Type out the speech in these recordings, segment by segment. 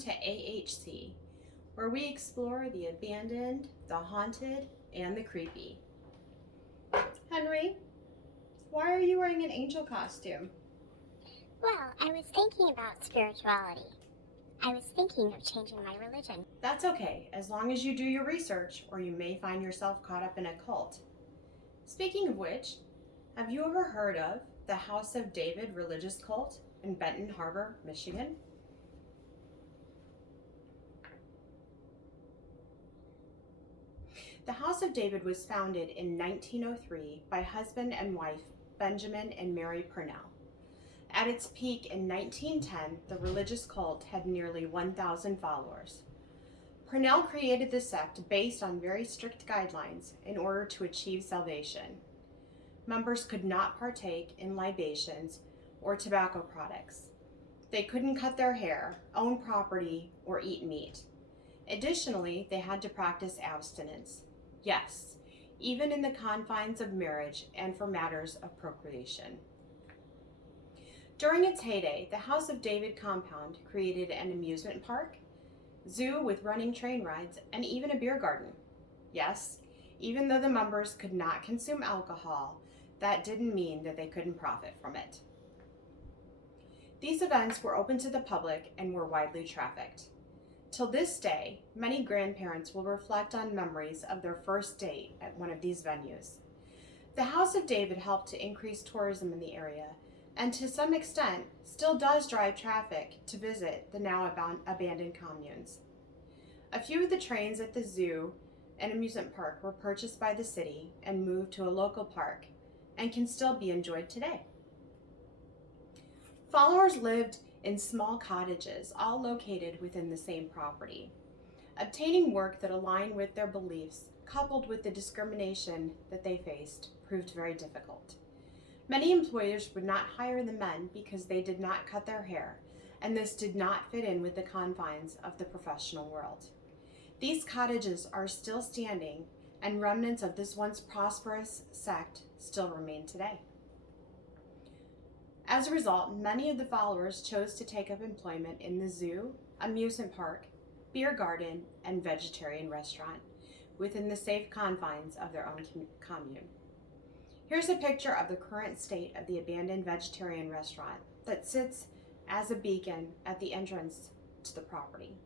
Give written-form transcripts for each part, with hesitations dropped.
to AHC, where we explore the abandoned, the haunted, and the creepy. Henry, why are you wearing an angel costume? Well, I was thinking about spirituality. I was thinking of changing my religion. That's okay, as long as you do your research, or you may find yourself caught up in a cult. Speaking of which, have you ever heard of the House of David religious cult in Benton Harbor, Michigan? The House of David was founded in 1903 by husband and wife Benjamin and Mary Purnell. At its peak in 1910, the religious cult had nearly 1,000 followers. Purnell created the sect based on very strict guidelines in order to achieve salvation. Members could not partake in libations or tobacco products. They couldn't cut their hair, own property, or eat meat. Additionally, they had to practice abstinence. Yes, even in the confines of marriage and for matters of procreation. During its heyday, the House of David compound created an amusement park, zoo with running train rides, and even a beer garden. Yes, even though the members could not consume alcohol, that didn't mean that they couldn't profit from it. These events were open to the public and were widely trafficked. Till this day, many grandparents will reflect on memories of their first date at one of these venues. The House of David helped to increase tourism in the area, and to some extent still does drive traffic to visit the now abandoned communes. A few of the trains at the zoo and amusement park were purchased by the city and moved to a local park and can still be enjoyed today. Followers lived in small cottages, all located within the same property. Obtaining work that aligned with their beliefs, coupled with the discrimination that they faced, proved very difficult. Many employers would not hire the men because they did not cut their hair, and this did not fit in with the confines of the professional world. These cottages are still standing, and remnants of this once prosperous sect still remain today. As a result, many of the followers chose to take up employment in the zoo, amusement park, beer garden, and vegetarian restaurant within the safe confines of their own commune. Here's a picture of the current state of the abandoned vegetarian restaurant that sits as a beacon at the entrance to the property.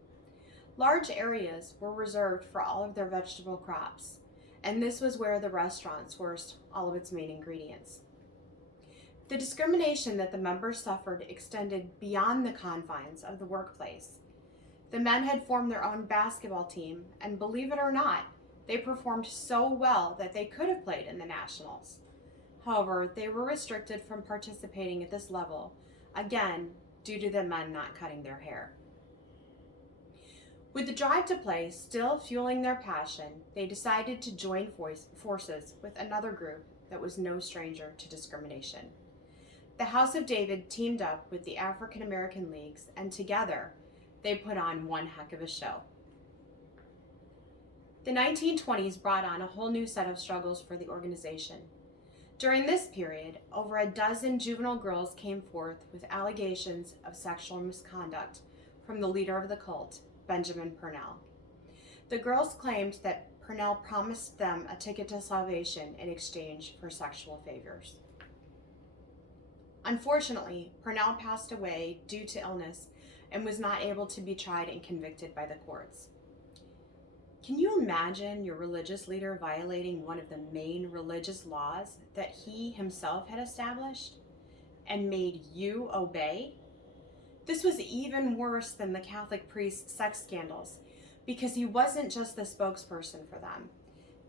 Large areas were reserved for all of their vegetable crops, and this was where the restaurant sourced all of its main ingredients. The discrimination that the members suffered extended beyond the confines of the workplace. The men had formed their own basketball team, and believe it or not, they performed so well that they could have played in the Nationals. However, they were restricted from participating at this level, again, due to the men not cutting their hair. With the drive to play still fueling their passion, they decided to join forces with another group that was no stranger to discrimination. The House of David teamed up with the African American Leagues, and together they put on one heck of a show. The 1920s brought on a whole new set of struggles for the organization. During this period, over a dozen juvenile girls came forth with allegations of sexual misconduct from the leader of the cult, Benjamin Purnell. The girls claimed that Purnell promised them a ticket to salvation in exchange for sexual favors. Unfortunately, Purnell passed away due to illness and was not able to be tried and convicted by the courts. Can you imagine your religious leader violating one of the main religious laws that he himself had established and made you obey? This was even worse than the Catholic priest's sex scandals because he wasn't just the spokesperson for them.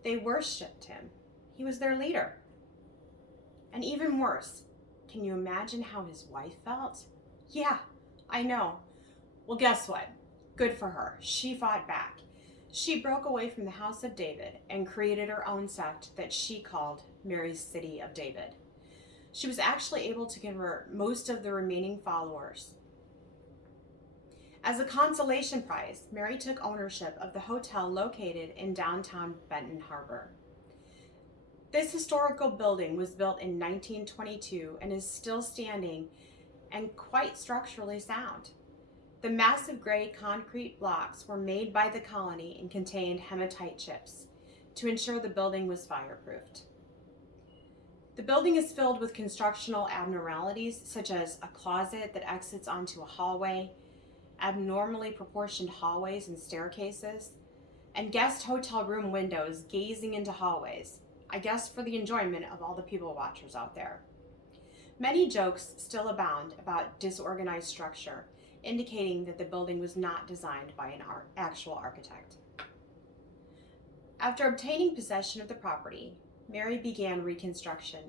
They worshipped him. He was their leader. And even worse, can you imagine how his wife felt? Yeah, I know. Well, guess what? Good for her. She fought back. She broke away from the House of David and created her own sect that she called Mary's City of David. She was actually able to convert most of the remaining followers. As a consolation prize, Mary took ownership of the hotel located in downtown Benton Harbor. This historical building was built in 1922 and is still standing and quite structurally sound. The massive gray concrete blocks were made by the colony and contained hematite chips to ensure the building was fireproofed. The building is filled with constructional abnormalities, such as a closet that exits onto a hallway, abnormally proportioned hallways and staircases, and guest hotel room windows gazing into hallways, I guess for the enjoyment of all the people watchers out there. Many jokes still abound about disorganized structure, indicating that the building was not designed by an actual architect. After obtaining possession of the property, Mary began reconstruction,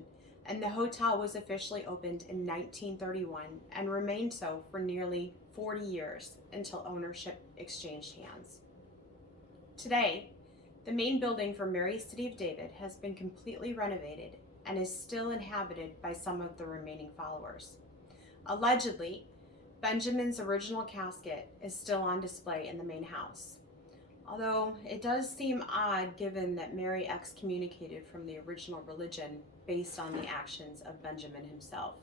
and the hotel was officially opened in 1931 and remained so for nearly 40 years until ownership exchanged hands. Today, the main building for Mary's City of David has been completely renovated and is still inhabited by some of the remaining followers. Allegedly, Benjamin's original casket is still on display in the main house, although it does seem odd given that Mary excommunicated from the original religion based on the actions of Benjamin himself.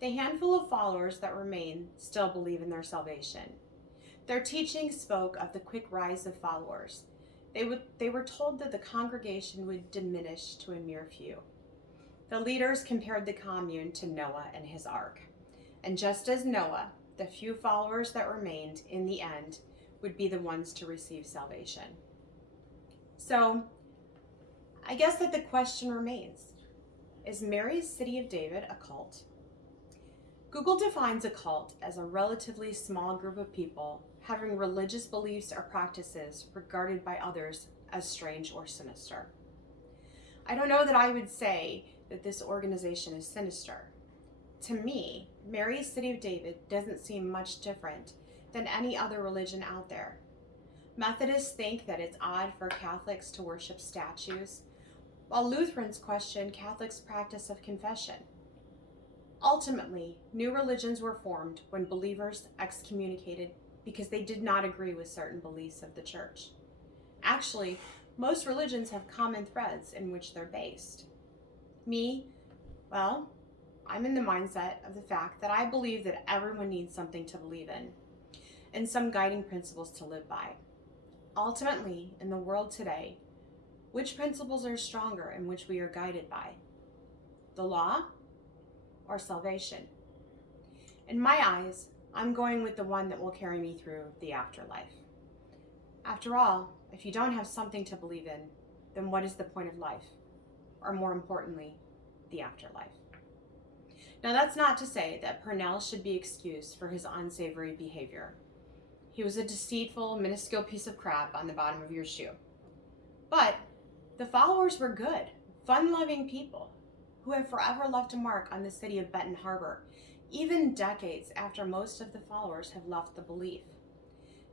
The handful of followers that remain still believe in their salvation. Their teaching spoke of the quick rise of followers. They were told that the congregation would diminish to a mere few. The leaders compared the commune to Noah and his ark. And just as Noah, the few followers that remained in the end would be the ones to receive salvation. So, I guess that the question remains, is Mary's City of David a cult? Google defines a cult as a relatively small group of people having religious beliefs or practices regarded by others as strange or sinister. I don't know that I would say that this organization is sinister. To me, Mary's City of David doesn't seem much different than any other religion out there. Methodists think that it's odd for Catholics to worship statues, while Lutherans question Catholics' practice of confession. Ultimately, new religions were formed when believers excommunicated because they did not agree with certain beliefs of the church. Actually, most religions have common threads in which they're based. Me, well, I'm in the mindset of the fact that I believe that everyone needs something to believe in and some guiding principles to live by. Ultimately, in the world today, which principles are stronger and which we are guided by? The law or salvation? In my eyes, I'm going with the one that will carry me through the afterlife. After all, if you don't have something to believe in, then what is the point of life? Or more importantly, the afterlife. Now that's not to say that Purnell should be excused for his unsavory behavior. He was a deceitful, minuscule piece of crap on the bottom of your shoe. But the followers were good, fun-loving people who have forever left a mark on the city of Benton Harbor, even decades after most of the followers have left the belief.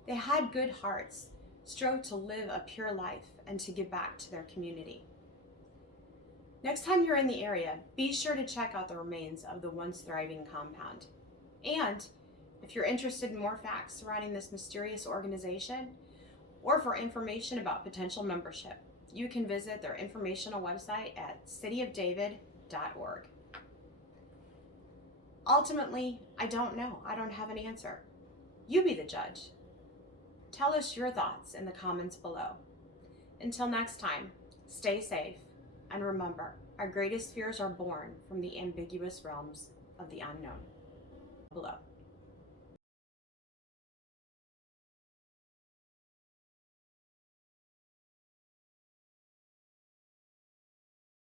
They had good hearts, strove to live a pure life, and to give back to their community. Next time you're in the area, be sure to check out the remains of the once thriving compound. And if you're interested in more facts surrounding this mysterious organization, or for information about potential membership, you can visit their informational website at cityofdavid.org. Ultimately, I don't know. I don't have an answer. You be the judge. Tell us your thoughts in the comments below. Until next time, stay safe, and remember, our greatest fears are born from the ambiguous realms of the unknown. Below.